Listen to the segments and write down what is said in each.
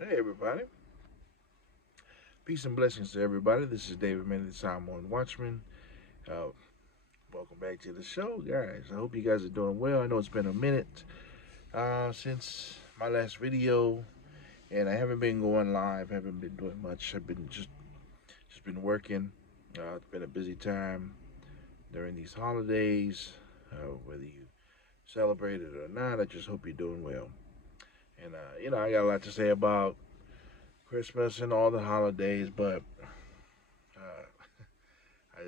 Hey everybody, peace and blessings to everybody. This is David Minute Time on Watchmen. Uh, Welcome back to the show, guys. I hope you guys are doing well. I know it's been a minute since my last video, and I haven't been going live. Haven't been doing much. I've been just been working. It's been a busy time during these holidays. Whether you celebrate it or not, I just hope you're doing well. And I got a lot to say about Christmas and all the holidays, but uh,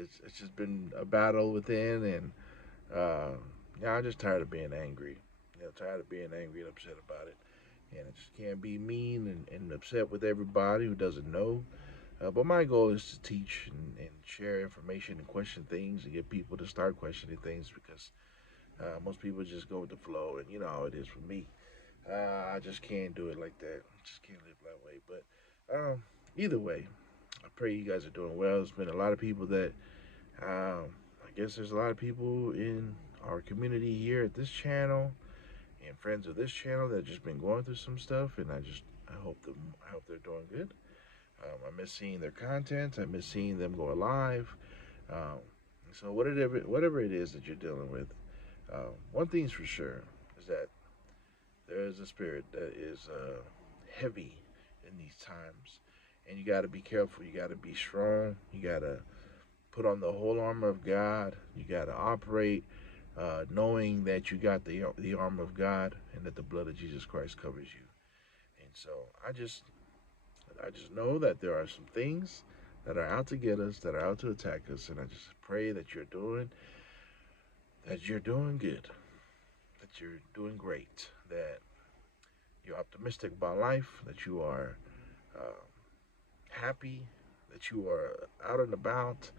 it's just been a battle within, and uh, yeah, I'm just tired of being angry. Tired of being angry and upset about it. And I just can't be mean and upset with everybody who doesn't know. But my goal is to teach and share information and question things and get people to start questioning things because most people just go with the flow, and you know how it is for me. I just can't do it like that. I just can't live that way. But either way, I pray you guys are doing well. There's been a lot of people that I guess there's a lot of people in our community here at this channel and friends of this channel that have just been going through some stuff, and I hope they're doing good. I miss seeing their content. I miss seeing them go live. Um, so whatever it is that you're dealing with, one thing's for sure is that there is a spirit that is heavy in these times, and you got to be careful. You got to be strong. You got to put on the whole armor of God. You got to operate knowing that you got the armor of God and that the blood of Jesus Christ covers you. And so I just know that there are some things that are out to get us, that are out to attack us, and I just pray that you're doing good, that you're doing great, that you're optimistic about life, that you are uh, happy, that you are out and about.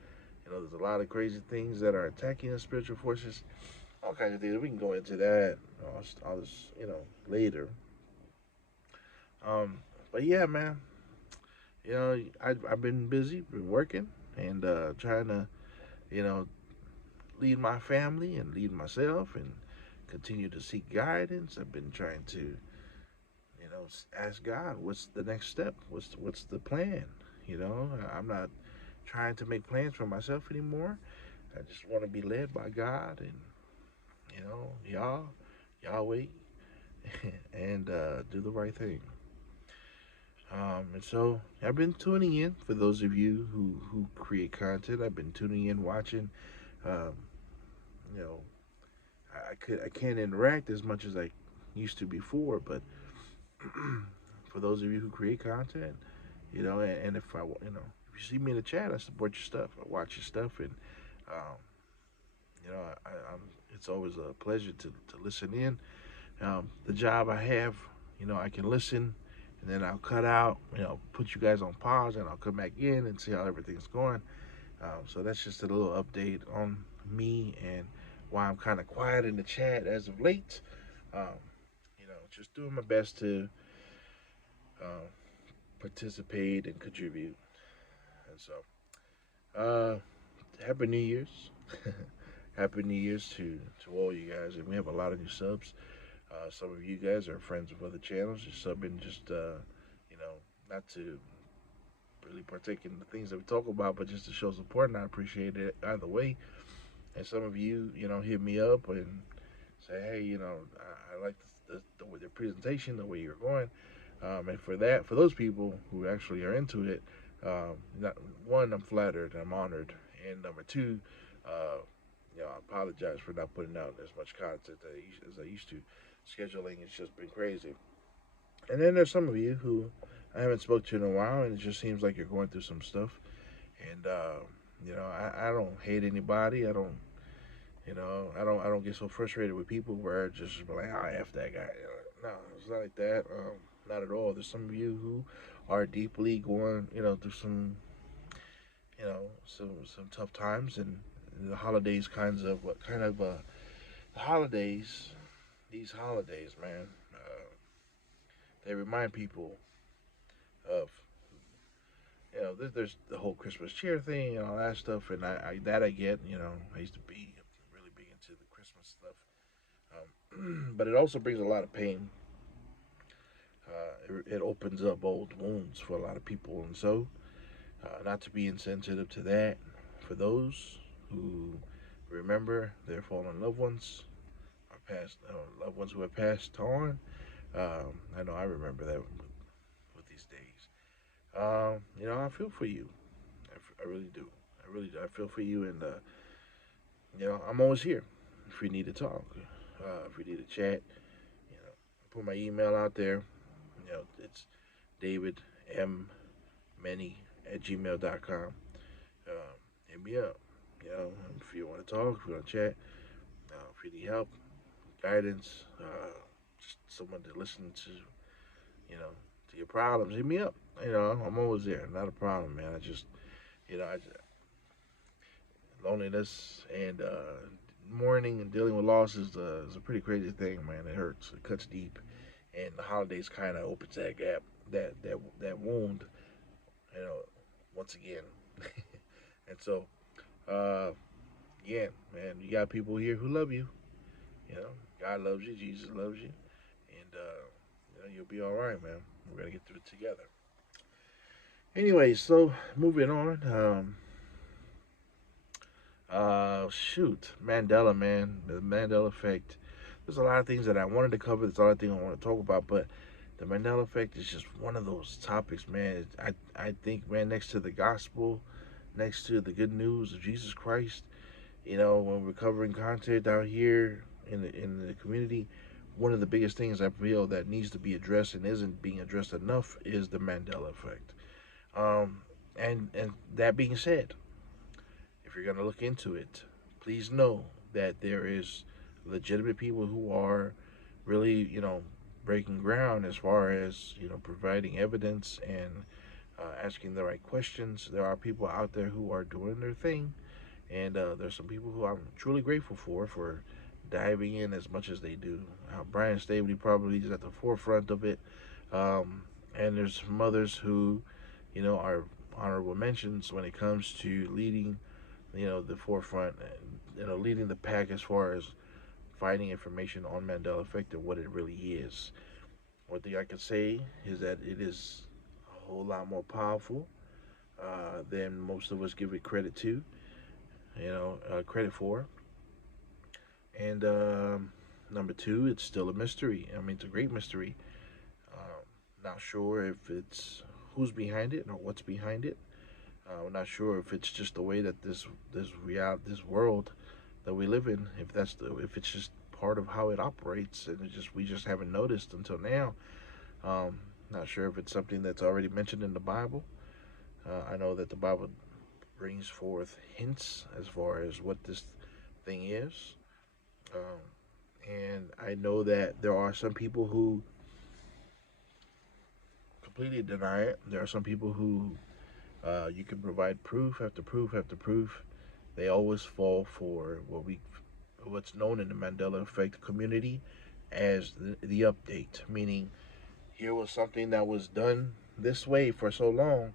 There's a lot of crazy things that are attacking us, spiritual forces, all kinds of things. We can go into that all this, later. Um, but yeah, man, I've been busy, been working, and trying to, you know, lead my family and lead myself, and continue to seek guidance. I've been trying to, ask God, what's the next step? What's the plan? I'm not trying to make plans for myself anymore. I just want to be led by God, and y'all wait and do the right thing. And so I've been tuning in for those of you who create content. I've been tuning in, watching. Um, you know, I can't interact as much as I used to before, but for those of you who create content, and if if you see me in the chat, I support your stuff. I watch your stuff, and um, I'm. It's always a pleasure to listen in. The job I have, I can listen, and then I'll cut out, put you guys on pause, and I'll come back in and see how everything's going. So that's just a little update on me and why I'm kind of quiet in the chat as of late. Um, just doing my best to uh, participate and contribute. And so, Happy New Year's. Happy New Year's to all you guys. And we have a lot of new subs. Some of you guys are friends of other channels, just subbing, just not to really partake in the things that we talk about, but just to show support. And I appreciate it either way. And some of you, hit me up and say, hey, I like the presentation, the way you're going. And for those people who actually are into it, not, one, I'm flattered, I'm honored, and number two, uh, I apologize for not putting out as much content as I used to. Scheduling has just been crazy. And then there's some of you who I haven't spoke to in a while, and it just seems like you're going through some stuff. And I don't hate anybody. I don't get so frustrated with people where I just be like, ah, f that guy. No, it's not like that. Not at all. There's some of you who are deeply going, through some tough times, and the holidays kind of the holidays, these holidays, man, they remind people of there's the whole Christmas cheer thing and all that stuff, and I get. I used to be really big into the Christmas stuff, but it also brings a lot of pain. it opens up old wounds for a lot of people, and so not to be insensitive to that. For those who remember their fallen loved ones, or past loved ones who have passed on, I know I remember that with these days. I feel for you. I really do. I really do. I feel for you, and I'm always here if we need to talk, if we need to chat. Put my email out there. It's David M. Many at gmail.com. Hit me up. If you want to talk, if you want to chat, if you need help, guidance, just someone to listen to, you know, to your problems, hit me up. I'm always there. Not a problem, man. I just, I just, loneliness and mourning and dealing with loss is a pretty crazy thing, man. It hurts. It cuts deep, and the holidays kind of opens that gap, that wound, you know, once again. And so, uh, again, man, you got people here who love you. You know, God loves you, Jesus loves you, and you'll be all right, man. We're gonna get through it together. Anyway, so moving on. Shoot, Mandela, man, the Mandela effect. There's a lot of things that I wanted to cover. There's a lot of things I want to talk about, but the Mandela effect is just one of those topics, man. I think, man, next to the gospel, next to the good news of Jesus Christ, when we're covering content out here in the community, one of the biggest things I feel that needs to be addressed and isn't being addressed enough is the Mandela effect. Um, and that being said, if you're gonna look into it, please know that there is legitimate people who are really, breaking ground as far as providing evidence and asking the right questions. There are people out there who are doing their thing, and there's some people who I'm truly grateful for diving in as much as they do. Brian Stabley probably is at the forefront of it, and there's some others who, are honorable mentions when it comes to leading, the forefront, and leading the pack as far as finding information on Mandela Effect and what it really is. One thing I can say is that it is a whole lot more powerful than most of us give it credit to, credit for. And number two, it's still a mystery. I mean, it's a great mystery. Not sure if it's who's behind it or what's behind it. We're not sure if it's just the way that this world that we live in, if it's just part of how it operates, and we just haven't noticed until now. Not sure if it's something that's already mentioned in the Bible. I know that the Bible brings forth hints as far as what this thing is. And I know that there are some people who completely deny it. There are some people who you can provide proof after proof after proof. They always fall for what's known in the Mandela Effect community as the update, meaning here was something that was done this way for so long,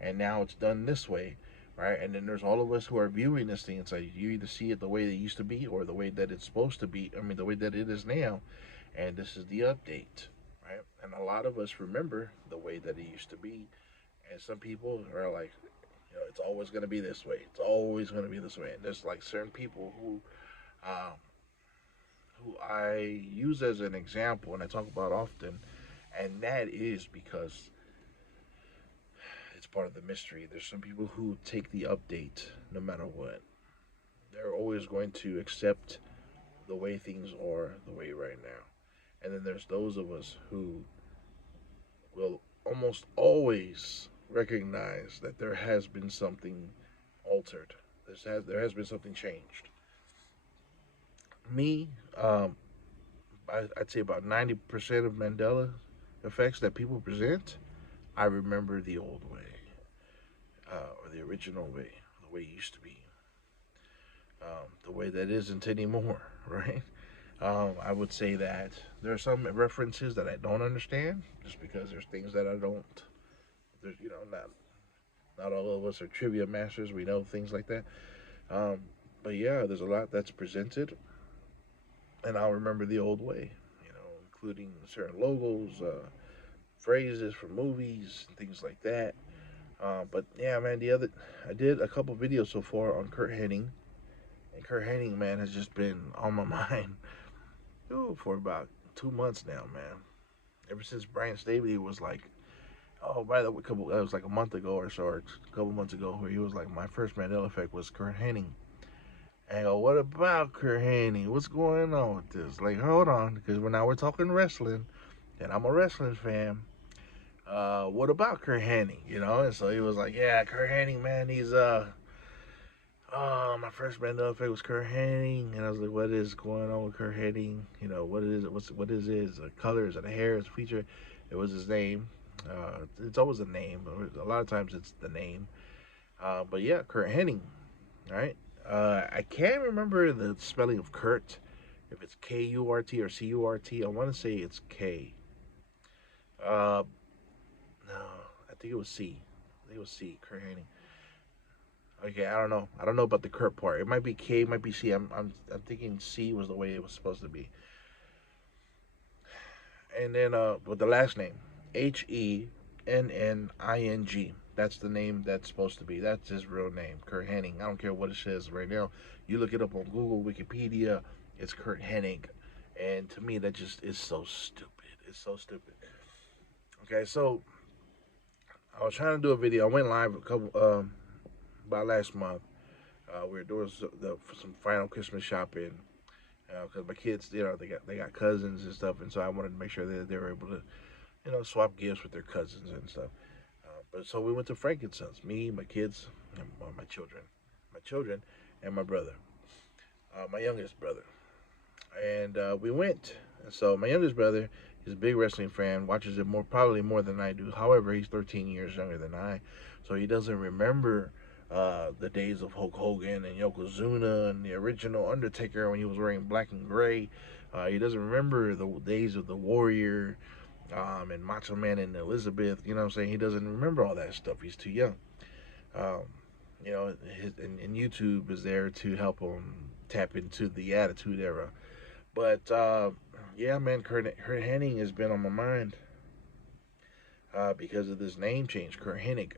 and now it's done this way, right? And then there's all of us who are viewing this thing. It's like you either see it the way it used to be or the way that it's supposed to be. I mean, the way that it is now, and this is the update, right? And a lot of us remember the way that it used to be, and some people are like, it's always going to be this way. It's always going to be this way. And there's like certain people um, who I use as an example and I talk about often, and that is because it's part of the mystery. There's some people who take the update no matter what. They're always going to accept the way things are the way right now. And then there's those of us who will almost always recognize that there has been something altered. There has been something changed. Me, I'd say about 90% of Mandela effects that people present, I remember the old way, or the original way, the way it used to be, the way that isn't anymore, right? I would say that there are some references that I don't understand, just because there's things that I don't. There's, not all of us are trivia masters. We know things like that. Um, but yeah, there's a lot that's presented, and I'll remember the old way, including certain logos, phrases from movies and things like that. But yeah, man, I did a couple videos so far on Curt Henning, and Curt Henning, man, has just been on my mind for about 2 months now, man. Ever since Brian Stably was like, oh, by the way, that was like a month ago or so, or a couple months ago, where he was like, my first Mandela effect was Curt Henning. And I go, what about Curt Henning? What's going on with this? Like, hold on, because now we're talking wrestling, and I'm a wrestling fan. What about Curt Henning? And so he was like, yeah, Curt Henning, man, he's my first Mandela effect was Curt Henning, and I was like, what is going on with Curt Henning? What is it? What is his color? Is it a hair? Is it a feature? It was his name. It's always a name. A lot of times it's the name. But yeah, Curt Henning, right? I can't remember the spelling of Kurt. If it's Kurt or Curt, I want to say it's K. Uh, no, I think it was C. I think it was C. Kurt Henning. Okay, I don't know. I don't know about the Kurt part. It might be K, it might be C. I'm thinking C was the way it was supposed to be. And then with the last name, Henning. That's the name that's supposed to be. That's his real name, Curt Henning. I don't care what it says right now. You look it up on Google, Wikipedia, it's Curt Henning. And to me, that just is so stupid. It's so stupid. Okay, so I was trying to do a video. I went live a couple about last month. We were doing some final Christmas shopping because my kids, they got cousins and stuff, and so I wanted to make sure that they were able to, swap gifts with their cousins and stuff. But so we went to Frankincense, me, my kids, and my children, and my brother, my youngest brother, and we went. And so my youngest brother is a big wrestling fan, watches it probably more than I do. However, he's 13 years younger than I, so he doesn't remember the days of Hulk Hogan and Yokozuna and the original Undertaker when he was wearing black and gray. He doesn't remember the days of the Warrior and Macho Man and Elizabeth. You know what I'm saying? He doesn't remember all that stuff. He's too young. Um, and YouTube is there to help him tap into the Attitude Era. But yeah, man, Curt Henning has been on my mind because of this name change, Curt Hennig.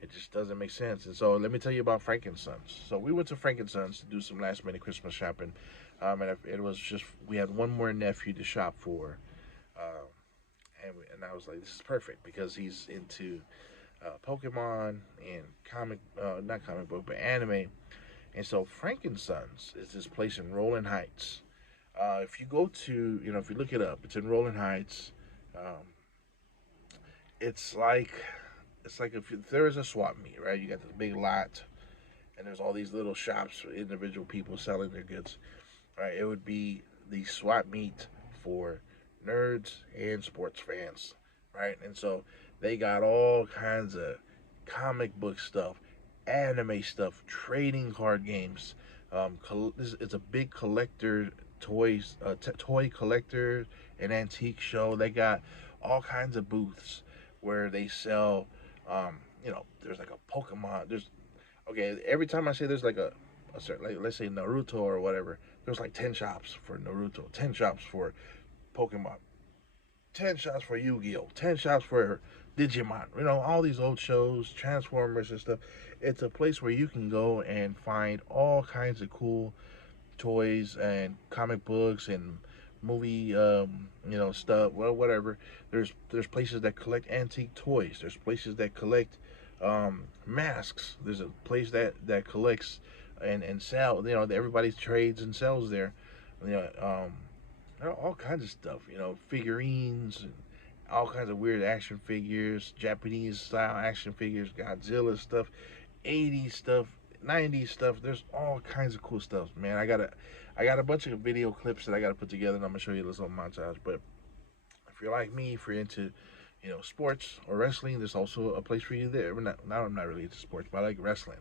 It just doesn't make sense. And so let me tell you about Frankincense. So we went to Frankincense to do some last minute Christmas shopping. And it was just, we had one more nephew to shop for. Uh, and I was like, this is perfect because he's into Pokemon and not comic book, but anime. And so Frankincense is this place in Rolling Heights. If you go to, if you look it up, it's in Rolling Heights. Um, it's like if there is a swap meet, right? You got this big lot, and there's all these little shops for individual people selling their goods, right? It would be the swap meet for nerds and sports fans, right? And so they got all kinds of comic book stuff, anime stuff, trading card games. It's a big collector toy collector and antique show. They got all kinds of booths where they sell. There's like a Pokemon. Every time I say there's like a certain, like, let's say Naruto or whatever, there's like 10 shops for Naruto, 10 shops for Pokemon, 10 shops for Yu-Gi-Oh, 10 shops for Digimon. All these old shows, Transformers and stuff. It's a place where you can go and find all kinds of cool toys and comic books and movie stuff, well, whatever. There's places that collect antique toys. There's places that collect masks. There's a place that collects and sells, everybody trades and sells there. you know there are all kinds of stuff, figurines and all kinds of weird action figures, Japanese style action figures, Godzilla stuff, 80s stuff, 90s stuff. There's all kinds of cool stuff, man. I got a bunch of video clips that I got to put together, and I'm gonna show you this little montage. But if you're like me, if you're into, sports or wrestling, there's also a place for you there. I'm not really into sports, but I like wrestling.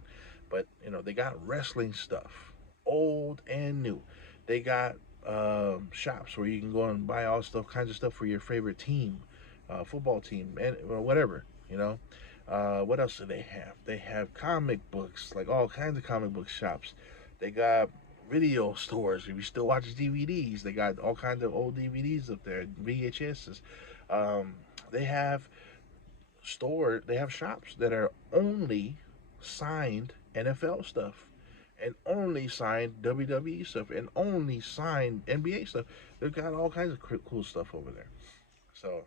But they got wrestling stuff, old and new. They got shops where you can go and buy all kinds of stuff for your favorite team, football team, and or whatever. What else do they have? They have comic books, like all kinds of comic book shops. They got video stores. If you still watch DVDs, they got all kinds of old DVDs up there, VHSs. Um, They have they have shops that are only signed NFL stuff, and only signed WWE stuff, and only signed NBA stuff. They've got all kinds of cool stuff over there. So,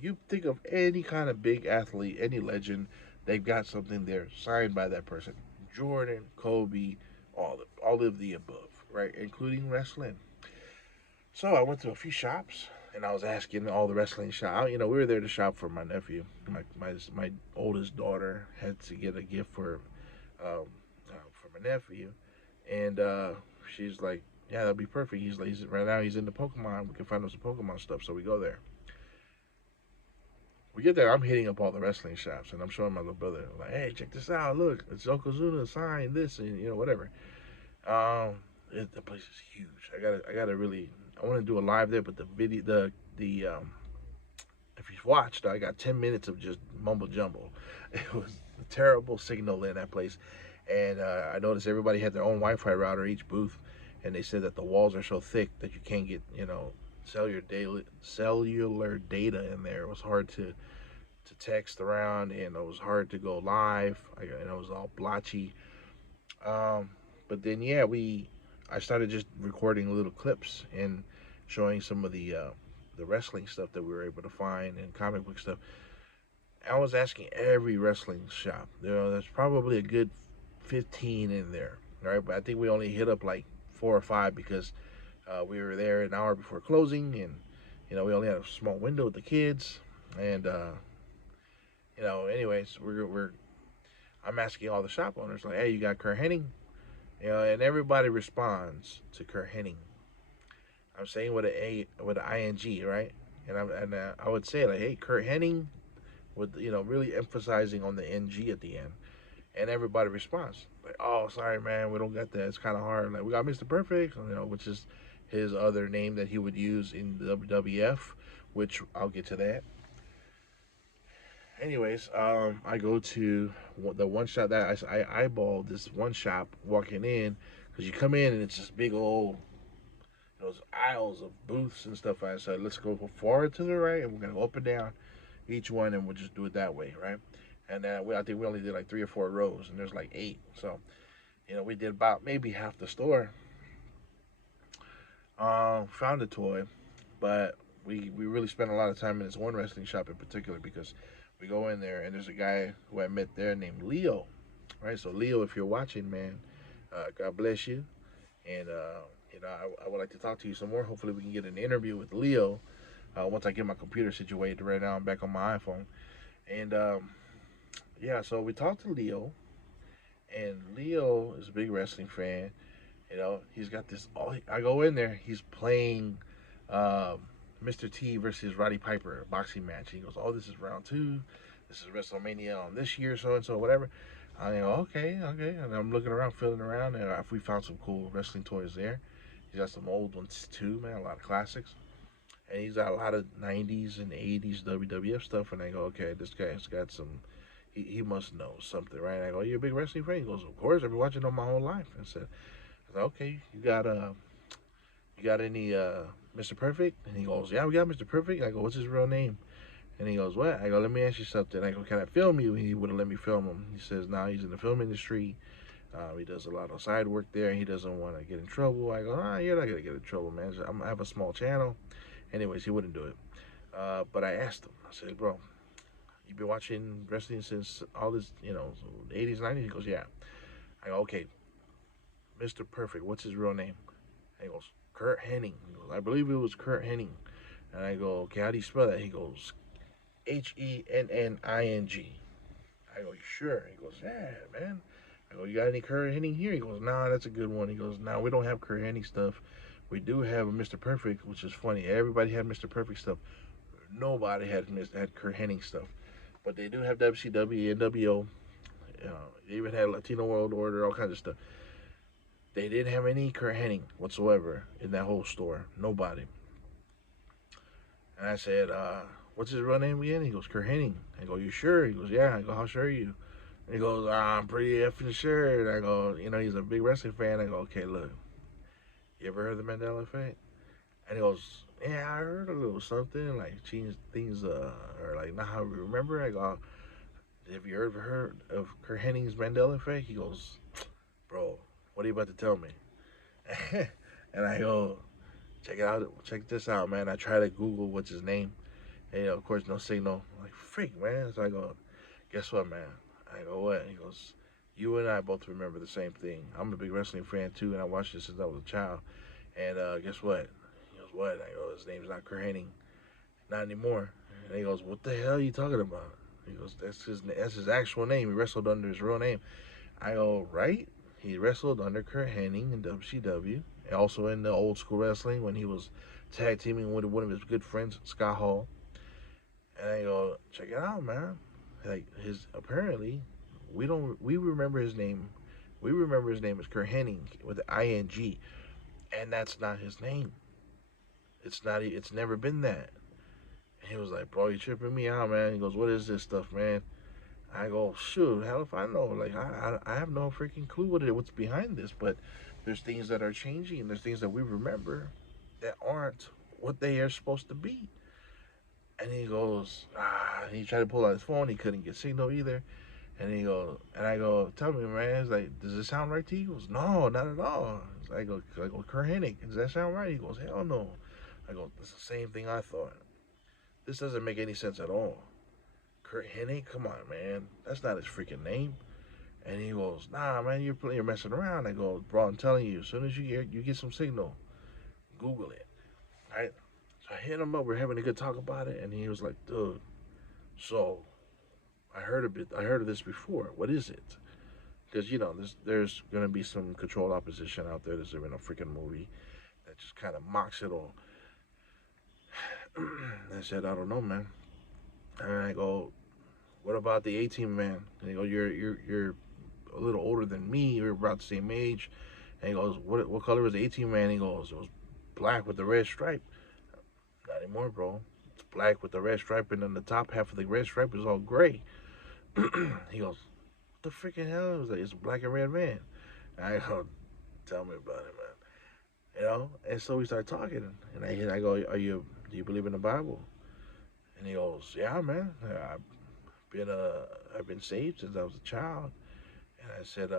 you think of any kind of big athlete, any legend, they've got something there signed by that person. Jordan, Kobe, all of the above, right? Including wrestling. So I went to a few shops and I was asking all the wrestling shop. We were there to shop for my nephew. My oldest daughter had to get a gift for my nephew, and she's like, "Yeah, that'd be perfect." He's like, right now he's into Pokemon. We can find him some Pokemon stuff, so we go there. We get there. I'm hitting up all the wrestling shops, and I'm showing my little brother, like, "Hey, check this out! Look, it's Yokozuna signed this, and whatever." Um, the place is huge. I gotta really. I want to do a live there, but the video, the if you've watched, I got 10 minutes of just mumble jumble. It was a terrible signal in that place, and I noticed everybody had their own Wi-Fi router each booth, and they said that the walls are so thick that you can't get cellular data in there. It was hard to text around, and it was hard to go live. And it was all blotchy. Um, but then yeah, I started just recording little clips and showing some of the wrestling stuff that we were able to find and comic book stuff. I was asking every wrestling shop. There's probably a good 15 in there, right? But I think we only hit up like 4 or 5 because we were there an hour before closing, and we only had a small window with the kids, and anyways, I'm asking all the shop owners like, "Hey, you got Curt Henning?" And everybody responds to Curt Henning. I'm saying with an ing, right? I would say like, "Hey, Curt Henning," with really emphasizing on the ng at the end, and everybody responds like, "Oh, sorry, man, we don't get that. It's kind of hard. Like, we got Mr. Perfect, which is his other name that he would use in the WWF, which I'll get to that." Anyways, I go to the one shop that I eyeballed this one shop walking in, because you come in and it's just big old those aisles of booths and stuff. I said, let's go forward to the right, and we're gonna go up and down each one, and we'll just do it that way, right? And I think we only did like 3 or 4 rows, and there's like 8. So we did about maybe half the store. Found a toy, but we really spent a lot of time in this one wrestling shop in particular, because we go in there and there's a guy who I met there named Leo, right? So Leo, if you're watching, man, God bless you, and I would like to talk to you some more. Hopefully, we can get an interview with Leo once I get my computer situated. Right now, I'm back on my iPhone, and yeah, so we talked to Leo, and Leo is a big wrestling fan. He's got this. I go in there, he's playing Mr. T versus Roddy Piper boxing match. He goes, "Oh, this is round 2. This is WrestleMania on this year, so and so, whatever." I go, okay. And I'm looking around, feeling around, and we found some cool wrestling toys there. He's got some old ones too, man, a lot of classics. And he's got a lot of 90s and 80s WWF stuff. And I go, okay, this guy's got he must know something, right? And I go, "You're a big wrestling fan?" He goes, "Of course, I've been watching all my whole life." I said, "Okay, you got any Mr. Perfect?" And he goes, "Yeah, we got Mr. Perfect." I go, "What's his real name?" And he goes, "What?" I go, "Let me ask you something." I go, "Can I film you?" And he wouldn't let me film him. He says, "No, he's in the film industry. He does a lot of side work there. He doesn't want to get in trouble." I go, "You're not gonna get in trouble, man. I have a small channel." Anyways, he wouldn't do it. But I asked him. I said, "Bro, you've been watching wrestling since all this, 80s, 90s?" He goes, "Yeah." I go, "Okay, Mr. Perfect, what's his real name?" And he goes, "Curt Henning." He goes, "I believe it was Curt Henning." And I go, "Okay, how do you spell that?" He goes, Henning. I go, "You sure?" He goes, "Yeah, man." I go, "You got any Curt Henning here?" He goes, "Nah, that's a good one." He goes, "Nah, we don't have Curt Henning stuff. We do have a Mr. Perfect," which is funny. Everybody had Mr. Perfect stuff. Nobody had Curt Henning stuff. But they do have WCW, NWO. They even had Latino World Order, all kinds of stuff. They didn't have any Curt Henning whatsoever in that whole store. Nobody. And I said, "What's his real name again?" He goes, "Curt Henning." I go, "You sure?" He goes, "Yeah." I go, "How sure are you?" And he goes, "I'm pretty effing sure." And I go, "He's a big wrestling fan." I go, "Okay, look, you ever heard of the Mandela effect?" And he goes, yeah, I heard a little something like change things, or like not how we remember. I go, have you ever heard of Curt Henning's Mandela effect? He goes, bro, what are you about to tell me? And I go, check it out, check this out, man. I try to Google what's his name, and of course, no signal. I'm like, freak, man. So I go, guess what, man? I go, what? He goes, you and I both remember the same thing. I'm a big wrestling fan too, and I watched this since I was a child. And guess what? He goes, what? I go, his name's not Curt Henning, not anymore. And he goes, what the hell are you talking about? He goes, that's his actual name. He wrestled under his real name. I go, right? He wrestled under Curt Hennig in WCW, also in the old school wrestling when he was tag teaming with one of his good friends, Scott Hall. And I go, check it out, man. Like his apparently, we remember his name. We remember his name as Curt Hennig with the ing, and that's not his name. It's not. It's never been that. And he was like, bro, you tripping me out, man. He goes, what is this stuff, man? I go, shoot, hell if I know. Like, I have no freaking clue what's behind this. But there's things that are changing, and there's things that we remember that aren't what they are supposed to be. And he goes, he tried to pull out his phone. He couldn't get signal either. And he goes, and I go, tell me, man. He's like, does it sound right to you? He goes, no, not at all. I go, Curt Hennig, does that sound right? He goes, hell no. I go, that's the same thing I thought. This doesn't make any sense at all. Curt Hennig, come on, man. That's not his freaking name. And he goes, nah, man, you're messing around. I go, bro, I'm telling you, as soon as you get some signal, Google it. Right? So I hit him up. We're having a good talk about it, and he was like, dude, so I heard of this before. What is it? Because there's gonna be some controlled opposition out there. There's even a freaking movie that just kind of mocks it all. I said, I don't know, man. And I go, what about the 18 man? And he goes, you're a little older than me. We're about the same age. And he goes, what color was the 18 man? He goes, it was black with the red stripe. Not anymore, bro. It's black with the red stripe, and then the top half of the red stripe is all gray. He goes, what the freaking hell? It was like, it's a black and red man. And I go, tell me about it, man. And so we start talking, and I go, do you believe in the Bible? And he goes, yeah, man. I've been saved since I was a child. And I said,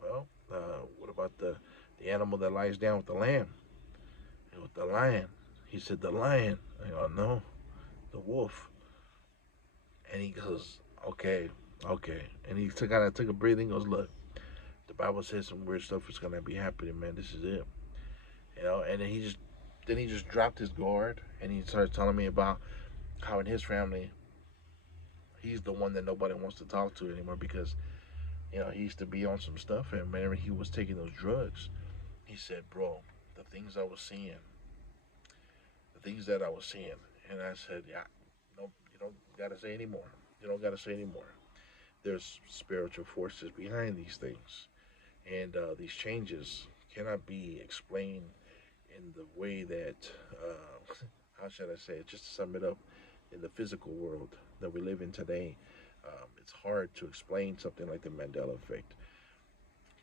well, what about the animal that lies down with the lamb? And with the lion. He said, the lion. I go, no, the wolf. And he goes, okay, okay. And he kind of took a breathing. He goes, look, the Bible says some weird stuff is gonna be happening, man. This is it, And then he just dropped his guard, and he started telling me about how in his family, he's the one that nobody wants to talk to anymore because he used to be on some stuff, and whenever he was taking those drugs, he said, bro, the things I was seeing, the things that I was seeing. And I said, yeah, no, you don't got to say anymore. You don't got to say anymore. There's spiritual forces behind these things. And these changes cannot be explained in the way that, how should I say it, just to sum it up, in the physical world that we live in today, it's hard to explain something like the Mandela effect.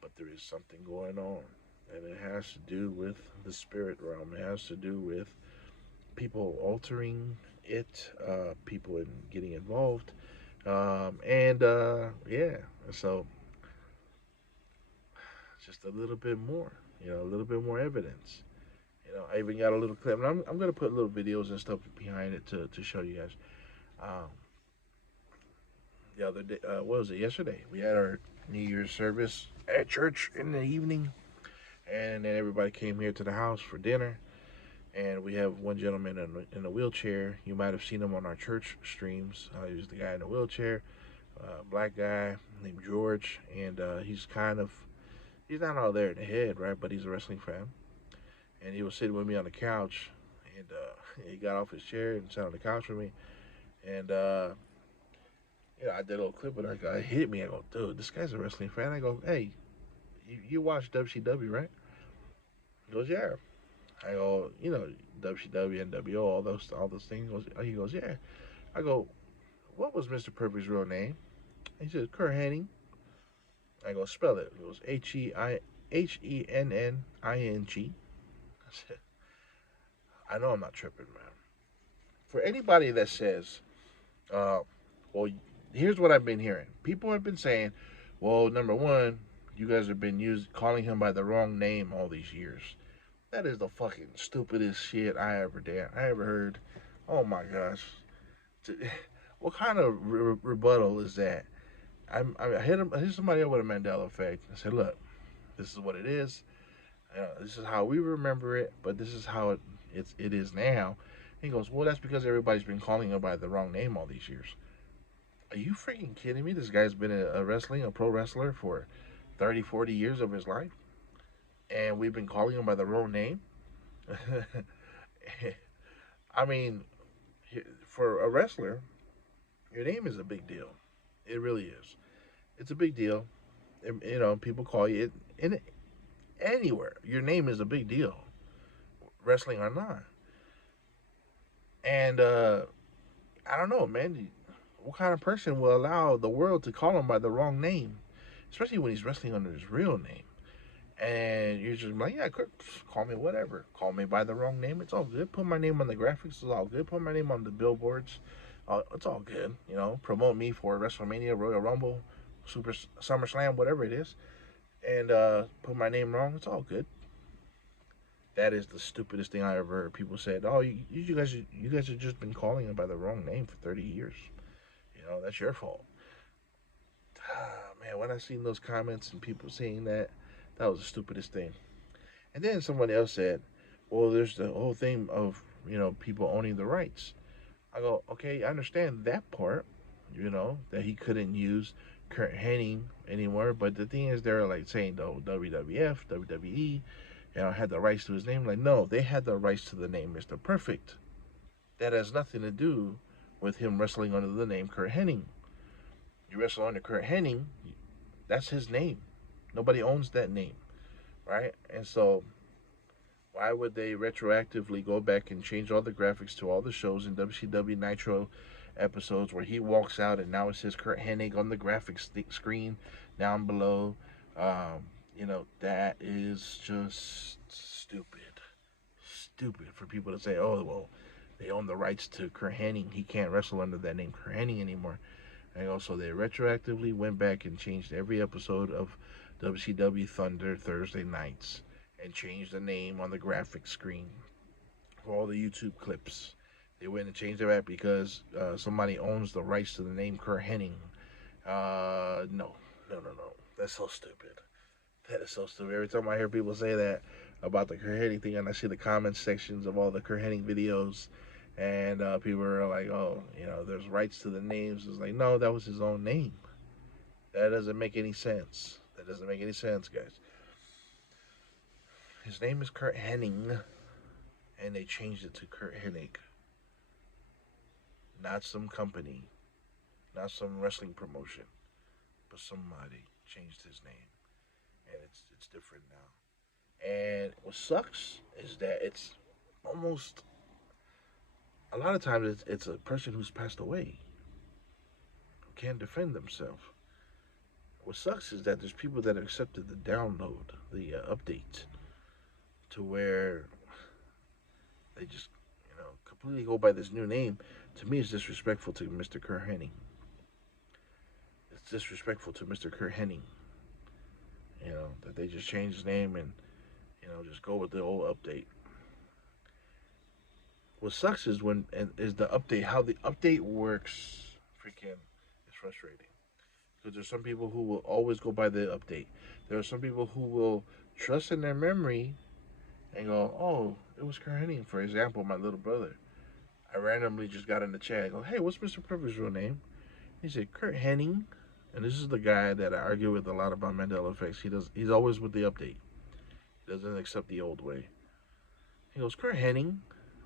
But there is something going on, and it has to do with the spirit realm. It has to do with people altering it, people getting involved, and yeah. So just a little bit more, a little bit more evidence. I even got a little clip, and I'm gonna put little videos and stuff behind it to show you guys. Um, the other day, what was it? Yesterday, we had our New Year's service at church in the evening, and then everybody came here to the house for dinner. And we have one gentleman in a wheelchair. You might have seen him on our church streams. He's the guy in the wheelchair, black guy named George, and he's not all there in the head, right? But he's a wrestling fan. And he was sitting with me on the couch, and he got off his chair and sat on the couch with me. And I did a little clip, and it hit me. I go, dude, this guy's a wrestling fan. I go, hey, you watch WCW, right? He goes, yeah. I go, WCW, NWO, all those things. He goes, yeah. I go, what was Mr. Perfect's real name? He says, Curt Henning. I go, spell it. He goes, Henning. I said, I know I'm not tripping, man. For anybody that says, uh, well, here's what I've been hearing. People have been saying, well, number one, you guys have been calling him by the wrong name all these years. That is the fucking stupidest shit I ever heard. Oh my gosh. What kind of rebuttal is that? I hit somebody up with a Mandela effect. I said, look, this is what it is. This is how we remember it, but this is how it is now. He goes, well, that's because everybody's been calling him by the wrong name all these years. Are you freaking kidding me? This guy's been a pro wrestler for 30, 40 years of his life, and we've been calling him by the wrong name. I mean, for a wrestler, your name is a big deal. It really is. It's a big deal. You know, people call you it in anywhere. Your name is a big deal, wrestling or not. And I don't know, man. What kind of person will allow the world to call him by the wrong name, especially when he's wrestling under his real name? And you're just like, yeah, call me whatever. Call me by the wrong name. It's all good. Put my name on the graphics. It's all good. Put my name on the billboards. It's all good. You know, promote me for WrestleMania, Royal Rumble, Super SummerSlam, whatever it is, and put my name wrong. It's all good. That is the stupidest thing I ever heard. People said, "Oh, you guys have just been calling him by the wrong name for 30 years. You know, that's your fault." Man, when I seen those comments and people saying that, that was the stupidest thing. And then someone else said, "Well, there's the whole thing of people owning the rights." I go, "Okay, I understand that part. That he couldn't use Curt Henning anymore. But the thing is, they're like saying the WWF, WWE, had the rights to his name. Like, no, they had the rights to the name Mr. Perfect. That has nothing to do with him wrestling under the name Curt Henning. You wrestle under Curt Henning, that's his name. Nobody owns that name, right? And so, why would they retroactively go back and change all the graphics to all the shows in WCW Nitro episodes where he walks out and now it says Curt Hennig on the graphics screen down below? That is just stupid. Stupid for people to say, oh, well, they own the rights to Curt Hennig. He can't wrestle under that name Curt Hennig anymore. And also, they retroactively went back and changed every episode of WCW Thunder Thursday nights and changed the name on the graphic screen for all the YouTube clips. They went and changed it back because somebody owns the rights to the name Curt Hennig. No. That's so stupid. That is so stupid. Every time I hear people say that about the Curt Hennig thing, and I see the comment sections of all the Curt Hennig videos, and people are like, oh, there's rights to the names. It's like, no, that was his own name. That doesn't make any sense. That doesn't make any sense, guys. His name is Curt Hennig, and they changed it to Curt Hennig. Not some company, not some wrestling promotion, but somebody changed his name, and it's different now. And what sucks is that it's almost a lot of times it's a person who's passed away who can't defend themselves. What sucks is that there's people that accepted the download, the update, to where they just completely go by this new name. To me, it's disrespectful to Mr. Curt Hennig. It's disrespectful to Mr. Curt Hennig. That they just change his name and just go with the old update. What sucks is the update. How the update works, freaking, is frustrating. Because there's some people who will always go by the update. There are some people who will trust in their memory and go, oh, it was Curt Hennig. For example, my little brother. I randomly just got in the chat. I go, hey, what's Mr. Perfect's real name? He said, Curt Hennig. And this is the guy that I argue with a lot about Mandela effects. He's always with the update. He doesn't accept the old way. He goes, Curt Hennig,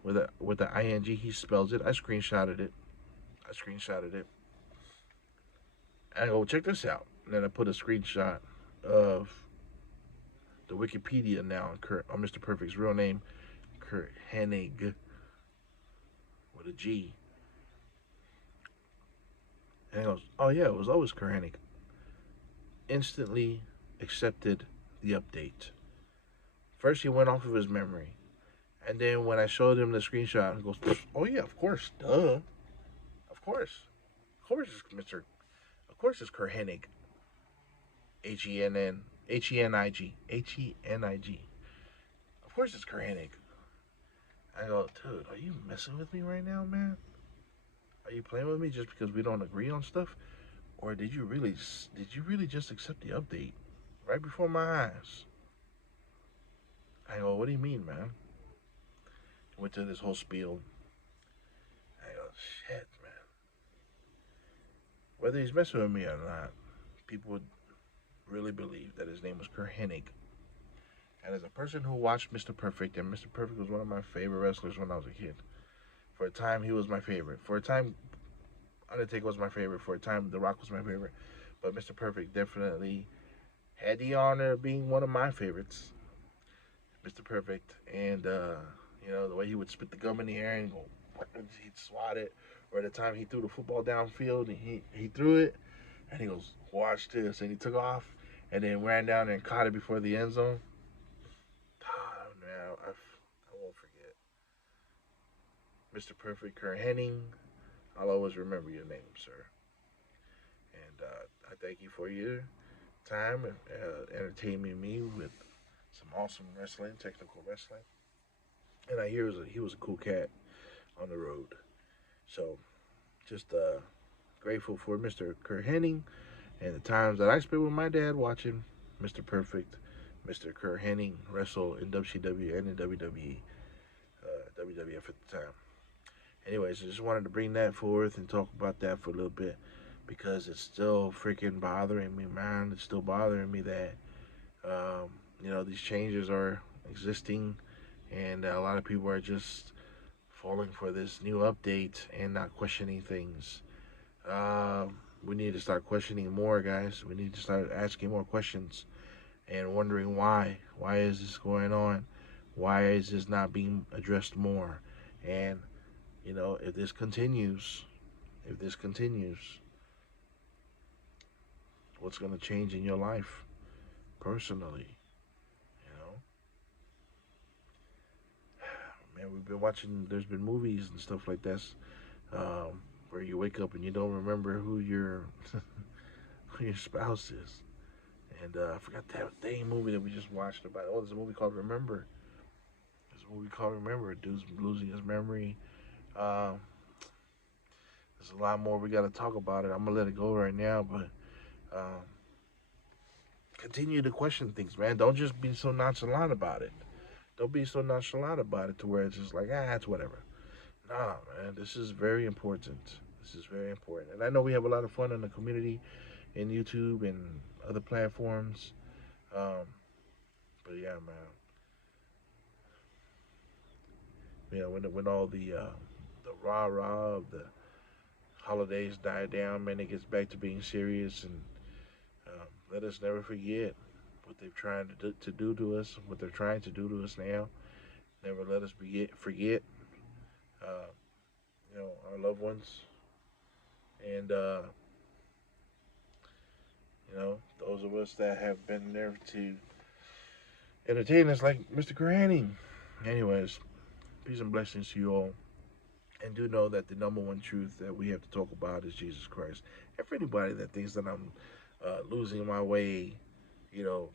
with the ing. He spells it. I screenshotted it. And I go, check this out. And then I put a screenshot of the Wikipedia now on Mr. Perfect's real name, Curt Hennig, with a G. And he goes, oh yeah, it was always Curt Hennig. Instantly accepted the update. First he went off of his memory. And then when I showed him the screenshot, he goes, "Oh yeah, of course, duh, of course it's Mister, of course it's Curt Hennig, Hennig. Of course it's Curt Hennig." I go, "Dude, are you messing with me right now, man? Are you playing with me just because we don't agree on stuff, or did you really just accept the update right before my eyes?" I go, "What do you mean, man?" He went to this whole spiel. I go, "Shit, man. Whether he's messing with me or not, people would really believe that his name was Curt Hennig." And as a person who watched Mr. Perfect, and Mr. Perfect was one of my favorite wrestlers when I was a kid. For a time, he was my favorite. For a time, Undertaker was my favorite. For a time, The Rock was my favorite. But Mr. Perfect definitely had the honor of being one of my favorites. Mr. Perfect. And, the way he would spit the gum in the air and go, he'd swat it. Or the time he threw the football downfield and he threw it. And he goes, "Watch this." And he took off and then ran down there and caught it before the end zone. Oh, man, I won't forget. Mr. Perfect, Curt Henning, I'll always remember your name, sir. And I thank you for your time and entertaining me with some awesome wrestling, technical wrestling. And I hear he was a cool cat on the road. So just grateful for Mr. Curt Henning and the times that I spent with my dad watching Mr. Perfect, Mr. Curt Henning wrestle in WCW and in WWE, WWF at the time. Anyways, I just wanted to bring that forth and talk about that for a little bit because it's still freaking bothering me, man. It's still bothering me that these changes are existing, and a lot of people are just falling for this new update and not questioning things. We need to start questioning more, guys. We need to start asking more questions and wondering why. Why is this going on? Why is this not being addressed more? And if this continues, what's going to change in your life personally? You know, man, we've been watching. There's been movies and stuff like this where you wake up and you don't remember who your who your spouse is. And I forgot that dang movie that we just watched about. Oh, there's a movie called Remember. There's a movie called Remember. A dude's losing his memory. Um, there's a lot more we got to talk about it. I'm gonna let it go right now, but um, continue to question things, man. Don't just be so nonchalant about it. Don't be so nonchalant about it to where it's just like, it's whatever. Nah, man, this is very important. This is very important. And I know we have a lot of fun in the community in YouTube and other platforms. Um, but yeah, man. When all the rah rah of the holidays die down, man, it gets back to being serious and let us never forget what they've trying to do to us, what they're trying to do to us now. Never let us forget, uh, our loved ones, and those of us that have been there to entertain us, like Mr. Granning. Anyways, peace and blessings to you all. And do know that the number one truth that we have to talk about is Jesus Christ. And for anybody that thinks that I'm losing my way, you know,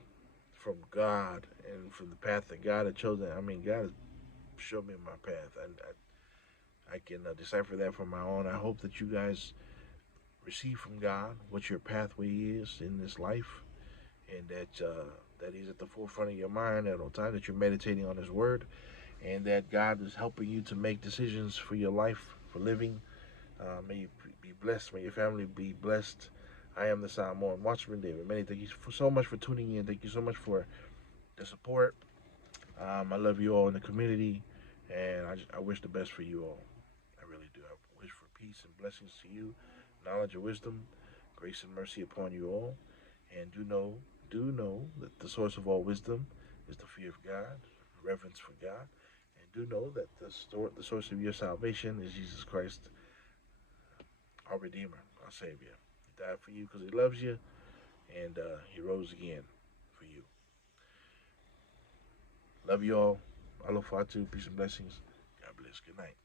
from God and from the path that God had chosen, I mean, God has showed me my path. And I can decipher that for my own. I hope that you guys receive from God what your pathway is in this life, and that He's at the forefront of your mind at all times. That you're meditating on His Word, and that God is helping you to make decisions for your life, for living. May you be blessed. May your family be blessed. I am the Samoan Watchman, David. Many thank you so much for tuning in. Thank you so much for the support. I love you all in the community, and I wish the best for you all. I really do. I wish for peace and blessings to you, knowledge and wisdom, grace and mercy upon you all. And do know that the source of all wisdom is the fear of God, reverence for God. And do know that the source of your salvation is Jesus Christ, our Redeemer, our Savior. He died for you because He loves you, and He rose again for you. Love you all. Aloha, peace and blessings. God bless. Good night.